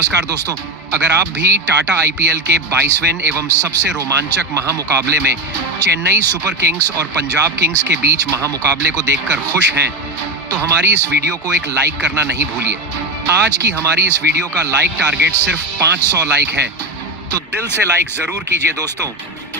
नमस्कार दोस्तों, अगर आप भी टाटा आईपीएल के 22वें एवं सबसे रोमांचक महामुकाबले में चेन्नई सुपर किंग्स और पंजाब किंग्स के बीच महामुकाबले को देखकर खुश हैं, तो हमारी इस वीडियो को एक लाइक करना नहीं भूलिए। आज की हमारी इस वीडियो का लाइक टारगेट सिर्फ 500 लाइक है, तो दिल से लाइक जरूर कीजिए दोस्तों।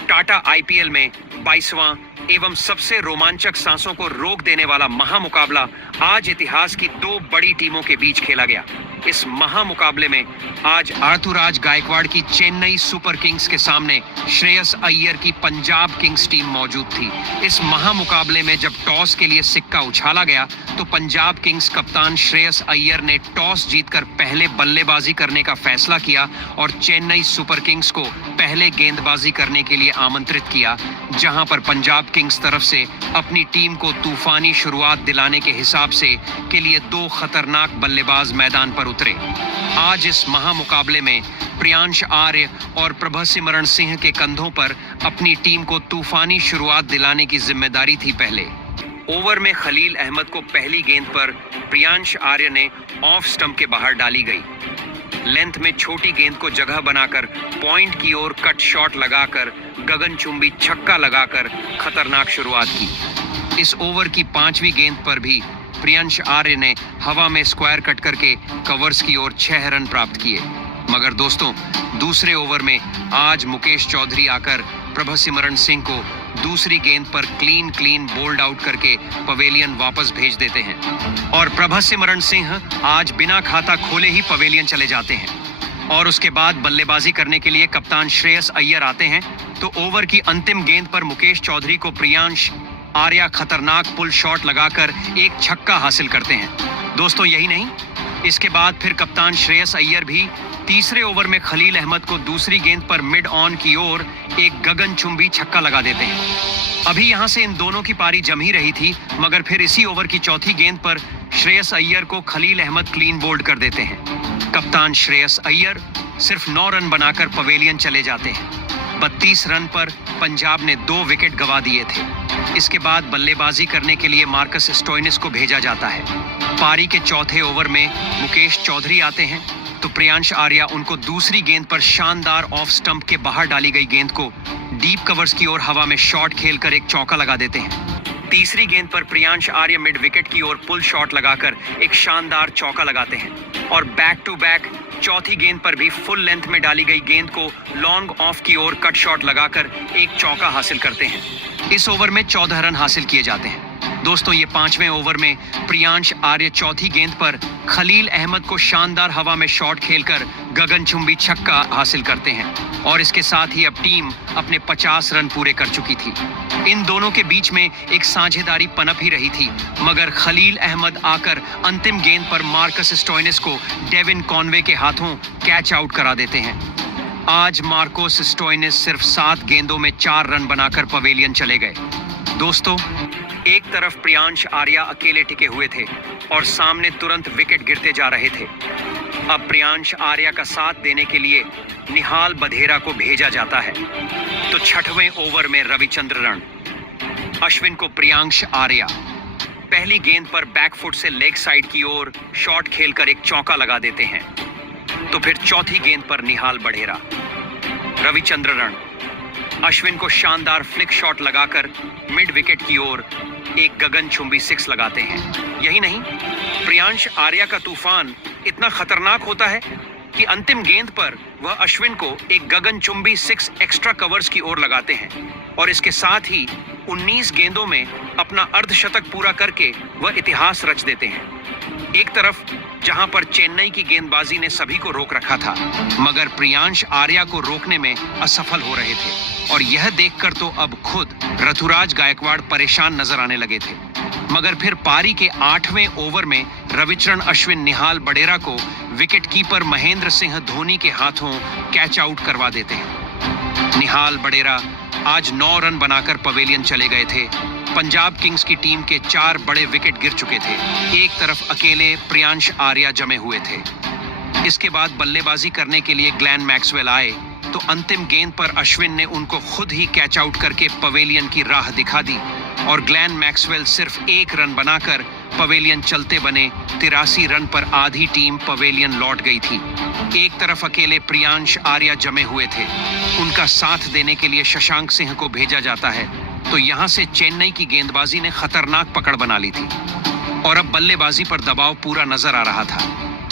टाटा आईपीएल में 22वां एवं सबसे रोमांचक सांसों को रोक देने वाला महामुकाबला आज इतिहास की दो बड़ी टीमों के बीच खेला गया। इस महामुकाबले में आज ऋतुराज गायकवाड़ की चेन्नई सुपर किंग्स के सामने श्रेयस अय्यर की पंजाब किंग्स टीम मौजूद थी। इस महामुकाबले में जब टॉस के लिए सिक्का उछाला गया तो पंजाब किंग्स कप्तान श्रेयस अय्यर ने टॉस जीतकर पहले बल्लेबाजी करने का फैसला किया और चेन्नई सुपर किंग्स को पहले गेंदबाजी करने के लिए आमंत्रित किया, जहां पर पंजाब किंग्स तरफ से अपनी टीम को तूफानी शुरुआत दिलाने के हिसाब से के लिए दो खतरनाक बल्लेबाज मैदान पर उतरे। आज इस महामुकाबले में प्रियांश आर्य और प्रभसिमरण सिंह के कंधों पर अपनी टीम को तूफानी शुरुआत दिलाने की जिम्मेदारी थी। पहले ओवर में खलील अहमद को पहली गेंद पर प्रियांश आर्य ने ऑफ स्टंप के बाहर डाली गई। लेंथ में छोटी गेंद को जगह बनाकर पॉइंट की ओर कट शॉट लगाकर गगनचुंबी छक्का लगाकर खतरनाक शुरुआत की। इस ओवर की 5वीं गेंद पर भी प्रियांश आर्य ने हवा में स्क्वायर कट करके कवर्स की ओर 6 रन प्राप्त किए। मगर दोस्तों, दूसरे ओवर में आज मुकेश चौधरी आकर प्रभसिमरण सिंह को दूसरी गेंद पर क्लीन बोल्ड आउट करके पवेलियन वापस भेज देते हैं और प्रभसिमरण सिंह आज बिना खाता खोले ही पवेलियन चले जाते हैं। और उसके बाद बल्लेबाजी करने के लिए कप्तान श्रेयस अय्यर आते हैं, तो ओवर की अंतिम गेंद पर मुकेश चौधरी को प्रियांश आर्या खतरनाक पुल शॉट लगाकर एक छक्का हासिल करते हैं। दोस्तों, यही नहीं, इसके बाद फिर कप्तान श्रेयस अय्यर भी तीसरे ओवर में खलील अहमद को दूसरी गेंद पर मिड ऑन की ओर एक गगनचुंबी छक्का लगा देते हैं। अभी यहां से इन दोनों की पारी जम ही रही थी, मगर फिर इसी ओवर की चौथी गेंद पर श्रेयस अय्यर को खलील अहमद क्लीन बोल्ड कर देते हैं। कप्तान श्रेयस अय्यर सिर्फ 9 रन बनाकर पवेलियन चले जाते हैं। 32 रन पर पंजाब ने 2 विकेट गंवा दिए थे। इसके बाद बल्लेबाजी करने के लिए मार्कस स्टोइनिस को भेजा जाता है। पारी के चौथे ओवर में मुकेश चौधरी आते हैं, तो प्रियांश आर्या उनको दूसरी गेंद पर शानदार ऑफ स्टंप के बाहर डाली गई गेंद को डीप कवर्स की ओर हवा में शॉट खेलकर एक चौका लगा देते हैं। तीसरी गेंद पर प्रियांश आर्य मिड विकेट की ओर पुल शॉट लगाकर एक शानदार चौका लगाते हैं और बैक टू बैक चौथी गेंद पर भी फुल लेंथ में डाली गई गेंद को लॉन्ग ऑफ की ओर कट शॉट लगाकर एक चौका हासिल करते हैं। इस ओवर में 14 रन हासिल किए जाते हैं। दोस्तों, ये 5वें ओवर में प्रियांश आर्य चौथी गेंद पर खलील अहमद को शानदार हवा में शॉट खेलकर गगनचुंबी छक्का हासिल करते हैं और इसके साथ ही अब टीम अपने 50 रन पूरे कर चुकी थी। इन दोनों के बीच में एक साझेदारी पनप ही रही थी, मगर खलील अहमद आकर अंतिम गेंद पर मार्कस स्टोइनिस को डेविन कॉनवे के हाथों कैच आउट करा देते हैं। आज मार्कोस स्टोइनिस सिर्फ 7 गेंदों में 4 रन बनाकर पवेलियन चले गए। दोस्तों, एक तरफ प्रियांश आर्या अकेले टिके हुए थे और सामने तुरंत विकेट गिरते जा रहे थे। अब प्रियांश आर्या का साथ देने के लिए निहाल बधेरा को भेजा जाता है, तो 6वें ओवर में रविचंद्रन अश्विन को प्रियांश आर्या पहली गेंद पर बैकफुट से लेग साइड की ओर शॉट खेलकर एक चौका लगा देते हैं। तो फिर चौथी गेंद पर निहाल बधेरा रविचंद्रन अश्विन को शानदार फ्लिक शॉट लगाकर मिड विकेट की ओर एक गगनचुंबी 6 लगाते हैं। यही नहीं, प्रियांश आर्या का तूफान इतना खतरनाक होता है कि अंतिम गेंद पर वह अश्विन को एक गगनचुंबी 6 एक्स्ट्रा कवर्स की ओर लगाते हैं और इसके साथ ही 19 गेंदों में अपना अर्धशतक पूरा करके वह इतिहास रच देते हैं। एक तरफ जहां पर चेन्नई की गेंदबाजी ने सभी को रोक रखा था, मगर प्रियांश आर्या को रोकने में असफल हो रहे थे और यह देखकर तो अब खुद ऋतुराज गायकवाड़ परेशान नजर आने लगे थे। मगर फिर पारी के 8वें ओवर में रविचंद्रन अश्विन निहाल बधेरा को विकेटकीपर महेंद्र सिंह धोनी के हाथों कैच आउट करवा देते हैं। निहाल बधेरा आज 9 रन बनाकर पवेलियन चले गए थे। पंजाब किंग्स की टीम के 4 बड़े विकेट गिर चुके थे। एक तरफ अकेले प्रियांश आर्या जमे हुए थे। इसके बाद बल्लेबाजी करने के लिए ग्लेन मैक्सवेल आए, तो अंतिम गेंद पर अश्विन ने उनको खुद ही कैच आउट करके पवेलियन की राह दिखा दी और ग्लेन मैक्सवेल सिर्फ 1 रन बनाकर पवेलियन चलते बने 83 रन पर आधी टीम पवेलियन लौट गई थी। एक तरफ अकेले प्रियांश आर्या जमे हुए थे, उनका साथ देने के लिए शशांक सिंह को भेजा जाता है, तो यहां से चेन्नई की गेंदबाजी ने खतरनाक पकड़ बना ली थी और अब बल्लेबाजी पर दबाव पूरा नजर आ रहा था।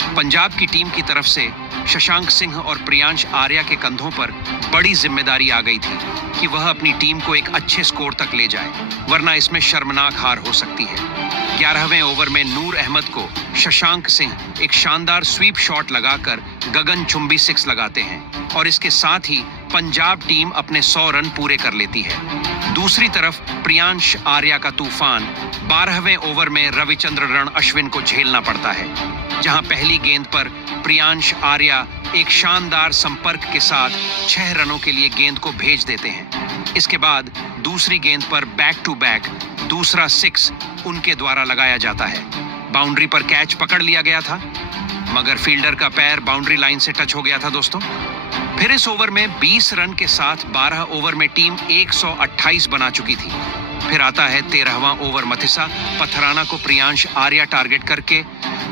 पंजाब की टीम की तरफ से शशांक सिंह और प्रियांश आर्या के कंधों पर बड़ी जिम्मेदारी आ गई थी कि वह अपनी टीम को एक अच्छे स्कोर तक ले जाए, वरना इसमें शर्मनाक हार हो सकती है। 11वें ओवर में नूर अहमद को शशांक सिंह एक शानदार स्वीप शॉट लगाकर गगनचुंबी 6 लगाते हैं और इसके साथ ही पंजाब टीम अपने 100 रन पूरे कर लेती है। दूसरी तरफ प्रियांश आर्या का तूफान 12वें ओवर में रविचंद्र रण अश्विन को झेलना पड़ता है, जहां पहली गेंद पर प्रियांश आर्या एक शानदार संपर्क के साथ 6 रनों के लिए गेंद को भेज देते हैं। इसके बाद दूसरी गेंद पर बैक टू बैक दूसरा 6 उनके द्वारा लगाया जाता है। बाउंड्री पर कैच पकड़ लिया गया था, मगर फील्डर का पैर बाउंड्री लाइन से टच हो गया था दोस्तों। फिर इस ओवर में 20 रन के साथ 12 ओवर में टीम 128 बना चुकी थी। फिर आता है 13वां ओवर। मथिसा पथराना को प्रियांश आर्या टारगेट करके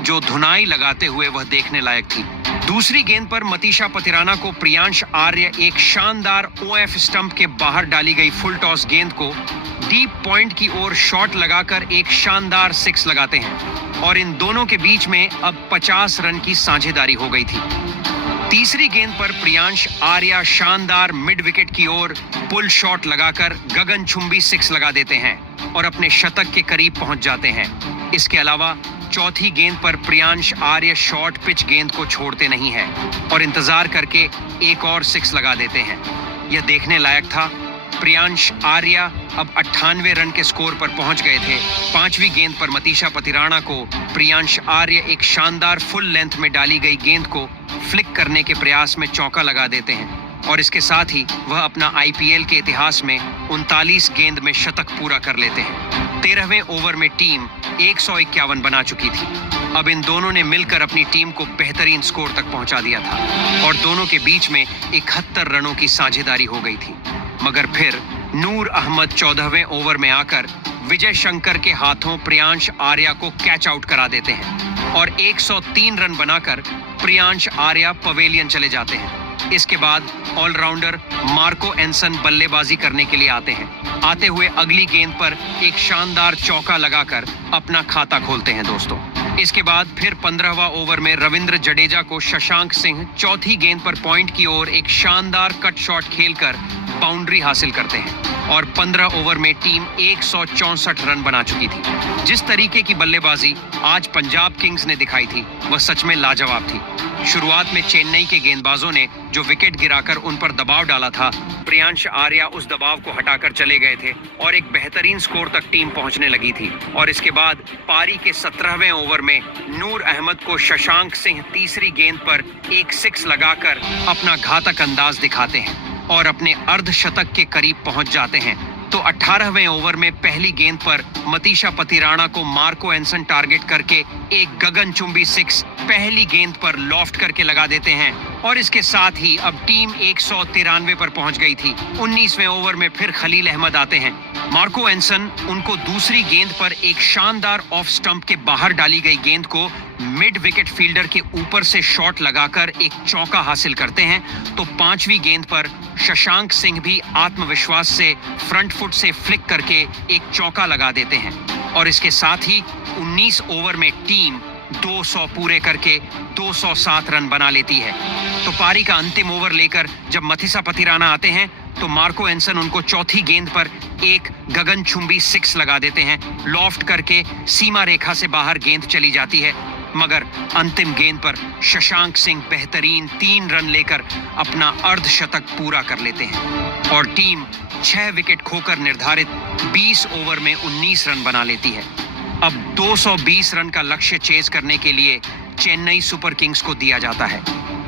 जो धुनाई लगाते हुए वह देखने लायक थी। दूसरी गेंद पर मतीशा पथिराना को प्रियांश आर्य एक शानदार ओएफ स्टंप के बाहर डाली गई फुल टॉस गेंद को डीप पॉइंट की ओर शॉट लगाकर एक शानदार 6 लगाते हैं और इन दोनों के बीच में अब 50 रन की साझेदारी हो गई थी। तीसरी गेंद पर प्रियांश आर्या शानदार मिड विकेट की ओर पुल शॉट लगाकर गगनचुंबी 6 लगा देते हैं और अपने शतक के करीब पहुंच जाते हैं। इसके अलावा चौथी गेंद पर प्रियांश आर्य शॉर्ट पिच गेंद को छोड़ते नहीं हैं और इंतजार करके एक और 6 लगा देते हैं। यह देखने लायक था। प्रियांश आर्या अब 98 रन के स्कोर पर पहुंच गए थे। 5वीं गेंद पर मतीशा पथिराना को प्रियांश आर्य एक शानदार फुल लेंथ में डाली गई गेंद को फ्लिक करने के प्रयास में चौका लगा देते हैं और इसके साथ ही वह अपना आईपीएल के इतिहास में 39 गेंद में शतक पूरा कर लेते हैं। 13वें ओवर में टीम 151 बना चुकी थी। अब इन दोनों ने मिलकर अपनी टीम को बेहतरीन स्कोर तक पहुंचा दिया था और दोनों के बीच में 71 रनों की साझेदारी हो गई थी। मगर फिर नूर अहमद 14वें ओवर में आकर विजय शंकर के हाथों प्रियांश आर्या को कैच आउट करा देते हैं और 103 रन बनाकर प्रियांश आर्या पवेलियन चले जाते हैं। इसके बाद ऑलराउंडर मार्को एंसन बल्लेबाजी करने के लिए आते हैं। आते हुए अगली गेंद पर एक शानदार चौका लगाकर अपना खाता खोलते हैं दोस्तों। इसके बाद फिर 15वां ओवर में रविंद्र जडेजा को शशांक सिंह चौथी गेंद पर पॉइंट की ओर एक शानदार कट शॉट खेलकर बाउंड्री हासिल करते हैं और 15 ओवर में टीम 164 रन बना चुकी थी। जिस तरीके की बल्लेबाजी आज पंजाब किंग्स ने दिखाई थी वह सच में लाजवाब थी। शुरुआत में चेन्नई के गेंदबाजों ने जो विकेट गिराकर उन पर दबाव डाला था, प्रियांश आर्या उस दबाव को हटाकर चले गए थे और एक बेहतरीन स्कोर तक टीम पहुंचने लगी थी। और इसके बाद पारी के 17वें ओवर में नूर अहमद को शशांक सिंह तीसरी गेंद पर एक 6 लगाकर अपना घातक अंदाज दिखाते हैं और अपने अर्धशतक के करीब पहुंच जाते हैं। तो 18वें ओवर में पहली गेंद पर मतीशा पथिराना को मार्को एंसन टारगेट करके एक गगनचुंबी 6 पहली गेंद पर लॉफ्ट करके लगा देते हैं और इसके साथ ही अब टीम 193 पर पहुंच गई थी। 19वें ओवर में फिर खलील अहमद आते हैं। मार्को एंसन उनको दूसरी गेंद पर एक शानदार ऑफ स्टंप के बाहर डाली गई गेंद को मिड विकेट फील्डर के ऊपर से शॉट लगाकर एक चौका हासिल करते हैं। तो 5वीं गेंद पर शशांक सिंह भी आत्मविश्वास से फ्रंट फुट से फ्लिक करके एक चौका लगा देते हैं और इसके साथ ही 19 ओवर में टीम 200 पूरे करके 207 रन बना लेती है। तो पारी का अंतिम ओवर लेकर जब मथिसा पथिराना आते हैं तो मार्को एंसन उनको चौथी गेंद पर एक गगनचुंबी 6 लगा देते हैं। लॉफ्ट करके सीमा रेखा से बाहर गेंद चली जाती है, मगर अंतिम गेंद पर शशांक सिंह बेहतरीन 3 रन लेकर अपना अर्धशतक पूरा कर लेते हैं और टीम 6 विकेट खोकर निर्धारित 20 ओवर में 19 रन बना लेती है। अब 220 रन का लक्ष्य चेज करने के लिए चेन्नई सुपर किंग्स को दिया जाता है।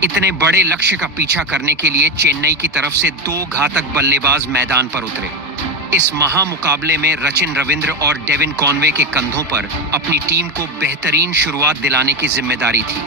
इतने बड़े लक्ष्य का पीछा करने के लिए चेन्नई की तरफ से 2 घातक बल्लेबाज मैदान पर उतरे। इस महामुकाबले में रचिन रविंद्र और डेविन कॉनवे के कंधों पर अपनी टीम को बेहतरीन शुरुआत दिलाने की जिम्मेदारी थी,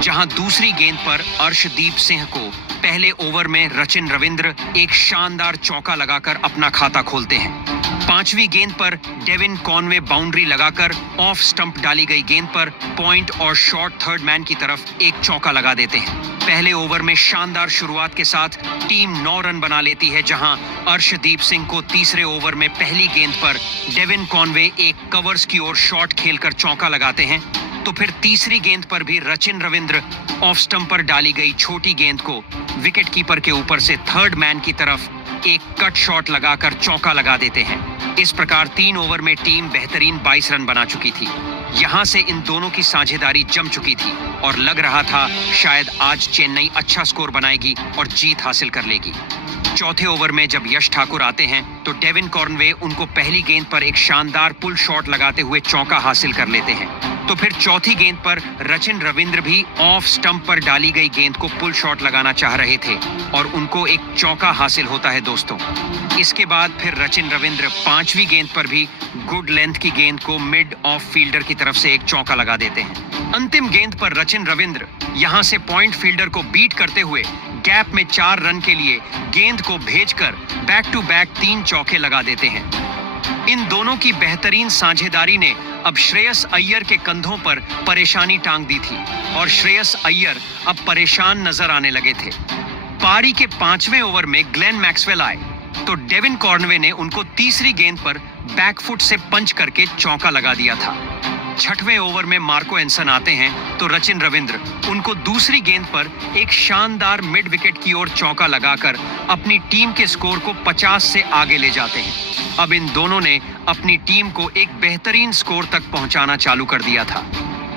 जहां दूसरी गेंद पर अर्शदीप सिंह को पहले ओवर में रचिन रविंद्र एक शानदार चौका लगाकर अपना खाता खोलते हैं। पांचवी गेंद पर डेविन कॉनवे बाउंड्री लगाकर ऑफ स्टंप डाली गई गेंद पर पॉइंट और शॉर्ट थर्ड मैन की तरफ एक चौका लगा देते हैं। पहले ओवर में शानदार शुरुआत के साथ टीम 9 रन बना लेती है, जहां अर्शदीप सिंह को तीसरे ओवर में पहली गेंद पर डेविन कॉनवे एक कवर्स की ओर शॉट खेलकर चौका लगाते हैं। तो फिर तीसरी गेंद पर भी रचिन रविंद्र ऑफ स्टंप पर डाली गई छोटी गेंद को विकेट कीपर के ऊपर से थर्ड मैन की तरफ एक कट शॉट लगाकर चौका लगा देते हैं। इस प्रकार 3 ओवर में टीम बेहतरीन 22 रन बना चुकी थी। यहां से इन दोनों की साझेदारी जम चुकी थी और लग रहा था शायद आज चेन्नई अच्छा स्कोर बनाएगी और जीत हासिल कर लेगी। चौथे ओवर में जब यश ठाकुर आते हैं तो डेविन कॉनवे उनको पहली गेंद पर एक शानदार पुल शॉट लगाते हुए चौका हासिल कर लेते हैं। तो फिर चौथी गेंद पर रचिन रविंद्र भी ऑफ स्टंप पर डाली गई गेंद को पुल शॉट लगाना चाह रहे थे और उनको एक चौका हासिल होता है दोस्तों। इसके बाद फिर रचिन रविंद्र पांचवी गेंद पर भी गुड लेंथ की गेंद को मिड ऑफ फील्डर की तरफ से एक चौका लगा देते हैं। अंतिम गेंद पर रचिन रविंद्र यहां से पॉइंट फील्डर को बीट करते हुए गैप में 4 रन के लिए गेंद को भेजकर बैक टू बैक 3 चौके लगा देते हैं। इन दोनों की बेहतरीन साझेदारी ने अब श्रेयस अय्यर के कंधों पर परेशानी टांग दी थी और श्रेयस अय्यर अब परेशान नजर आने लगे थे। पारी के 5वें ओवर में ग्लेन मैक्सवेल आए तो डेविन कॉनवे ने उनको तीसरी गेंद पर बैकफुट से पंच करके चौका लगा दिया था। 6वें ओवर में मार्को एंसन आते हैं तो रचिन रविंद्र उनको दूसरी गेंद पर एक शानदार मिड विकेट की ओर चौका लगाकर अपनी टीम के स्कोर को 50 से आगे ले जाते हैं। अब इन दोनों ने अपनी टीम को एक बेहतरीन स्कोर तक पहुंचाना चालू कर दिया था।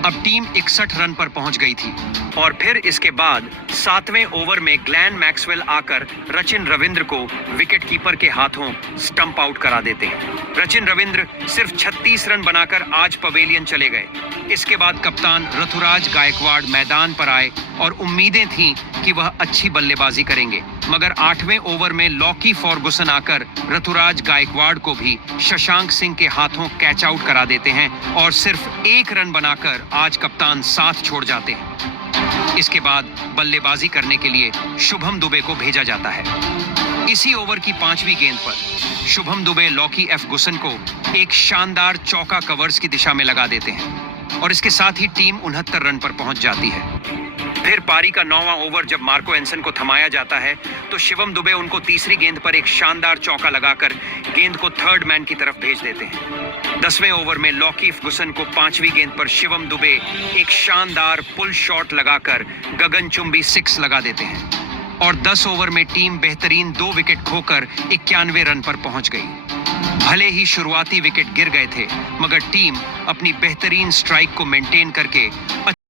अब टीम 61 रन पर पहुंच गई थी और फिर इसके बाद 7वें ओवर में ग्लेन मैक्सवेल आकर रचिन रविंद्र को विकेट कीपर के हाथों स्टंप आउट करा देते हैं। रचिन रविंद्र सिर्फ 36 रन बनाकर आज पवेलियन चले गए। इसके बाद कप्तान ऋतुराज गायकवाड़ मैदान पर आए और उम्मीदें थीं कि वह अच्छी बल्लेबाजी करेंगे, मगर 8वें ओवर में लॉकी फॉर्गुसन आकर ऋतुराज गायकवाड़ को भी शशांक सिंह के हाथों कैच आउट करा देते हैं और सिर्फ 1 रन बनाकर आज कप्तान साथ छोड़ जाते हैं। इसके बाद बल्लेबाजी करने के लिए शुभम दुबे को भेजा जाता है। इसी ओवर की 5वीं गेंद पर शुभम दुबे लॉकी एफ गुसन को एक शानदार चौका कवर्स की दिशा में लगा देते हैं और इसके साथ ही टीम 69 रन पर पहुंच जाती है। फिर पारी का 9वां ओवर जब मार्को एंसन को थमाया जाता है तो शिवम दुबे उनको तीसरी गेंद पर एक शानदार चौका लगाकर गेंद को थर्ड मैन की तरफ भेज देते हैं। 10वें ओवर में लॉकी गुसन को 5वीं गेंद पर शिवम दुबे एक शानदार पुल शॉट लगाकर गगनचुंबी 6 लगा देते हैं और 10 ओवर में टीम बेहतरीन 2 विकेट खोकर 91 रन पर पहुंच गई। भले ही शुरुआती विकेट गिर गए थे, मगर टीम अपनी बेहतरीन स्ट्राइक को मेंटेन करके